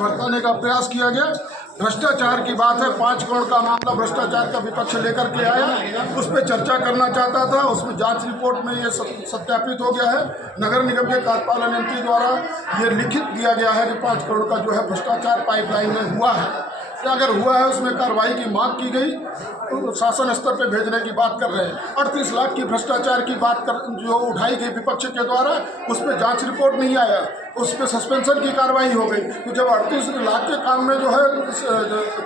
भड़काने का प्रयास किया गया। भ्रष्टाचार की बात है, 5 करोड़ का मामला भ्रष्टाचार का विपक्ष लेकर के आया, उस पर चर्चा करना चाहता था। उसमें जांच रिपोर्ट में ये सत्यापित हो गया है। नगर निगम के कार्यपालन यंत्री द्वारा ये लिखित दिया गया है कि 5 करोड़ का जो है भ्रष्टाचार पाइपलाइन में हुआ है। अगर हुआ है उसमें कार्रवाई की मांग की गई, तो शासन स्तर पर भेजने की बात कर रहे हैं। 38 लाख की भ्रष्टाचार की बात जो उठाई गई विपक्ष के द्वारा, उस पर जांच रिपोर्ट नहीं आया, उस पर सस्पेंशन की कार्रवाई हो गई। तो जब 38 लाख के काम में जो है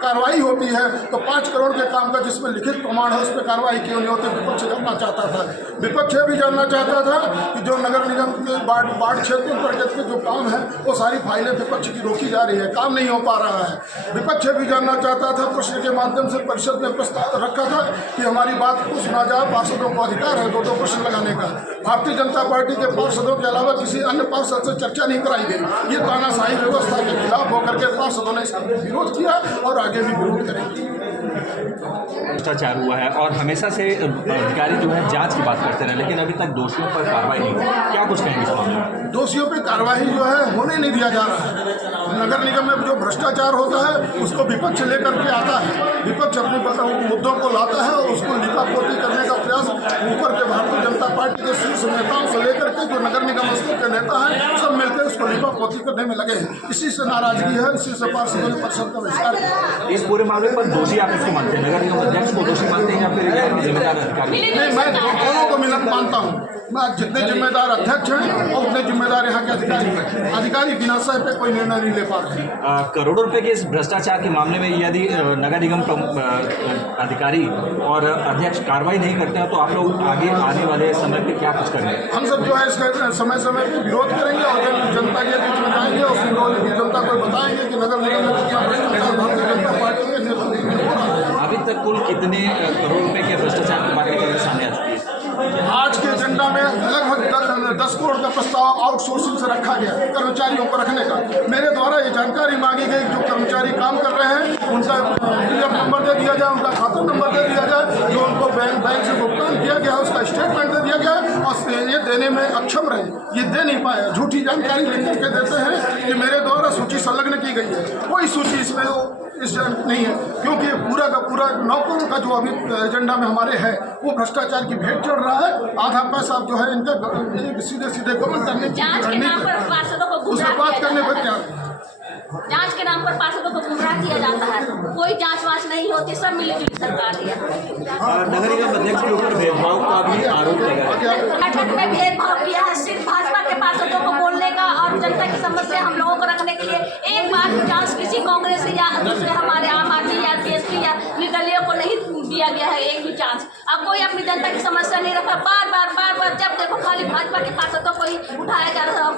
कार्रवाई होती है, तो 5 करोड़ के काम का जिसमें लिखित प्रमाण है उस पर कार्रवाई क्यों नहीं होती, विपक्ष जानना चाहता था। विपक्ष भी जानना चाहता था कि जो नगर निगम के बाढ़ क्षेत्र अंतर्गत के जो काम है वो सारी फाइलें विपक्ष की रोकी जा रही है, काम नहीं हो पा रहा है। विपक्ष भी जानना चाहता था, प्रश्न के माध्यम से परिषद में प्रस्ताव रखा था कि हमारी बात को सुना जाए, पार्षदों को अधिकार है 2-2 प्रश्न लगाने का। भारतीय जनता पार्टी के पार्षदों के अलावा किसी अन्य पार्षद से चर्चा नहीं कराई गई। ये तानाशाही व्यवस्था के खिलाफ होकर के पार्षदों ने इसका विरोध किया और आगे भी विरोध करेंगे। भ्रष्टाचार हुआ है और हमेशा से अधिकारी जो है जांच की बात करते रहे, लेकिन अभी तक दोषियों पर कार्रवाई नहीं हुई। क्या कुछ कहेंगे इस मामले में? दोषियों पर कार्रवाई जो है होने नहीं दिया जा रहा है। नगर निगम में जो भ्रष्टाचार होता है उसको विपक्ष लेकर के आता है, विपक्ष अपने मुद्दों को लाता है और उसको लिपापोती करने का प्रयास ऊपर के भारतीय जनता पार्टी के शीर्ष नेताओं से लेकर के जो नगर निगम स्तर के नेता हैं सब मिलकर उसको लिपापोती करने में लगे हैं। इसी से नाराजगी है, इसी से पार्षदों ने परिषद का बहिष्कार किया। इस पूरे मामले पर दोषी आप किसको मानते हैं? नगर निगम अध्यक्ष को दोषी मानते हैं या फिर जिम्मेदार अधिकारी? नहीं, मैं दोनों को मिलन मानता हूँ। मैं जितने जिम्मेदार अध्यक्ष हैं और उतने जिम्मेदार यहाँ के अधिकारी हैं। अधिकारी बिना सह पे कोई निर्णय नहीं ले पा रहे हैं। करोड़ों रुपए के इस भ्रष्टाचार के मामले में यदि नगर निगम अधिकारी और अध्यक्ष कार्रवाई नहीं करते हैं तो आप लोग आगे आने वाले समय पे क्या कुछ करेंगे? हम सब जो है इसका समय समय पर विरोध करेंगे और जनता के बीच में जाएंगे और जनता को बताएंगे कि नगर निगम में कितना भ्रष्टाचार भारतीय जनता पार्टी के नेतृत्व में हो रहा है। अभी तक कुल कितने करोड़ रुपए के भ्रष्टाचार की बात सामने आ चुकी है? आज के एजेंडा में लगभग 10 करोड़ का प्रस्ताव आउटसोर्सिंग से रखा गया, कर्मचारियों को रखने का। मेरे द्वारा ये जानकारी मांगी गई जो कर्मचारी काम कर रहे हैं उनका पीएफ नंबर दे दिया जाए, उनका खाता नंबर दे दिया जाए, जो उनको बैंक से भुगतान किया गया है उसका देने में अक्षम रहे, ये दे नहीं पाया। झूठी जानकारी लेकर के देते हैं कि मेरे द्वारा सूची संलग्न की गई है, कोई सूची इसमें नहीं है, क्योंकि पूरा का पूरा नौकरों का जो अभी एजेंडा में हमारे है वो भ्रष्टाचार की भेंट चढ़ रहा है। आधा पैसा जो है इनका सीधे सीधे गबन करने की उससे बात करने पर क्या, जांच के नाम पर पार्षदों को गुमराह किया जाता है, कोई जांच वाच नहीं होती, सब मिलीजुली सरकार है। नगर निगम अध्यक्ष के ऊपर भेदभाव का भी आरोप लगा है। बैठक में भेदभाव किया है, सिर्फ भाजपा के पार्षदों को बोलने का और जनता की समस्या हम लोगों को रखने के लिए एक बार भी चांस किसी कांग्रेस या दूसरे हमारे आम आदमी या बीएसपी या निर्दलीय को नहीं दिया गया है, एक भी चांस। अब कोई अपनी जनता की समस्या नहीं रखा, बार बार जब देखो खाली भाजपा के पार्षदों को ही उठाया जा रहा है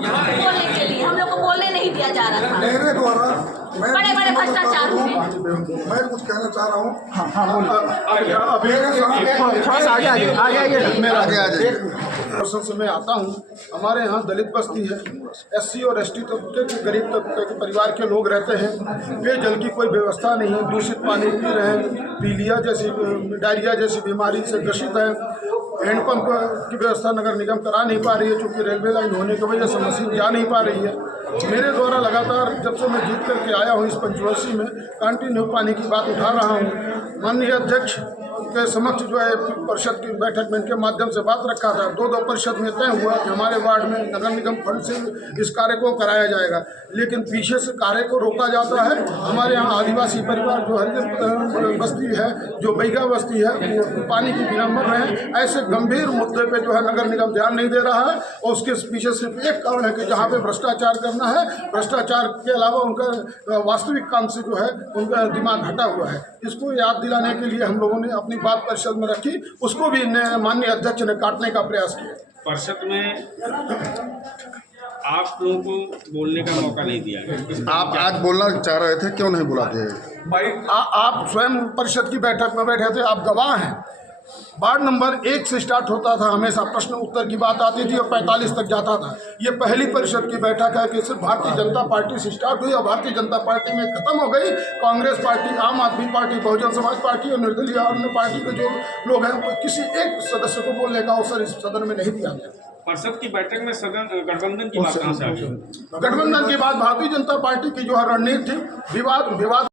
बोलने के लिए, हम लोग को बोलने नहीं दिया जा रहा था। मेरे द्वारा बड़े बड़े भ्रष्टाचार हुए। मैं कुछ कहना चाह रहा हूँ। पर्सन से मैं आता हूँ, हमारे यहाँ दलित बस्ती है, SC और ST तबके के गरीब तबके के परिवार के लोग रहते हैं। पेयजल की कोई व्यवस्था नहीं है, दूषित पानी पी रहे हैं, पीलिया जैसी डायरिया जैसी बीमारी से ग्रसित है। हैंडपंप की व्यवस्था नगर निगम करा नहीं पा रही है, चूँकि रेलवे लाइन होने की वजह से मशीन जा नहीं पा रही है। मेरे द्वारा लगातार जब से मैं जीत करके आया हूँ इस पंचवर्षीय में कंटिन्यू पानी की बात उठा रहा हूँ। माननीय अध्यक्ष के समक्ष जो है परिषद की बैठक में इनके माध्यम से बात रखा था, दो परिषद में तय हुआ कि हमारे वार्ड में नगर निगम फंड से इस कार्य को कराया जाएगा, लेकिन पीछे से कार्य को रोका जाता है। हमारे यहाँ आदिवासी परिवार जो हरिजन बस्ती है, जो बैगा बस्ती है, वो पानी की बिना मर रहे हैं। ऐसे गंभीर मुद्दे पे जो है नगर निगम ध्यान नहीं दे रहा है, और उसके पीछे सिर्फ एक कारण है कि जहाँ पे भ्रष्टाचार करना है, भ्रष्टाचार के अलावा उनका वास्तविक काम से जो है उनका दिमाग हटा हुआ है। इसको याद दिलाने के लिए हम लोगों ने अपनी बात परिषद में रखी, उसको भी माननीय अध्यक्ष ने काटने का प्रयास किया। परिषद में आप लोगों को बोलने का मौका नहीं दिया गया। आप आज बोलना चाह रहे थे, क्यों नहीं बुलाते? आप स्वयं परिषद की बैठक में बैठे थे, आप गवाह हैं। वार्ड नंबर 1 से स्टार्ट होता था, हमेशा प्रश्न उत्तर की बात आती थी और 45 तक जाता था। ये पहली परिषद की बैठक है कि सिर्फ भारतीय जनता पार्टी से स्टार्ट हुई और भारतीय जनता पार्टी में खत्म हो गई। कांग्रेस पार्टी, आम आदमी पार्टी, बहुजन समाज पार्टी और निर्दलीय अन्य पार्टी के जो लोग हैं, किसी एक सदस्य को बोलने का अवसर इस सदन में नहीं दिया गया। परिषद की बैठक में सदन गठबंधन की बात कहाँ से आ गई? गठबंधन के बाद भारतीय जनता पार्टी की जो है रणनीति थी, विवाद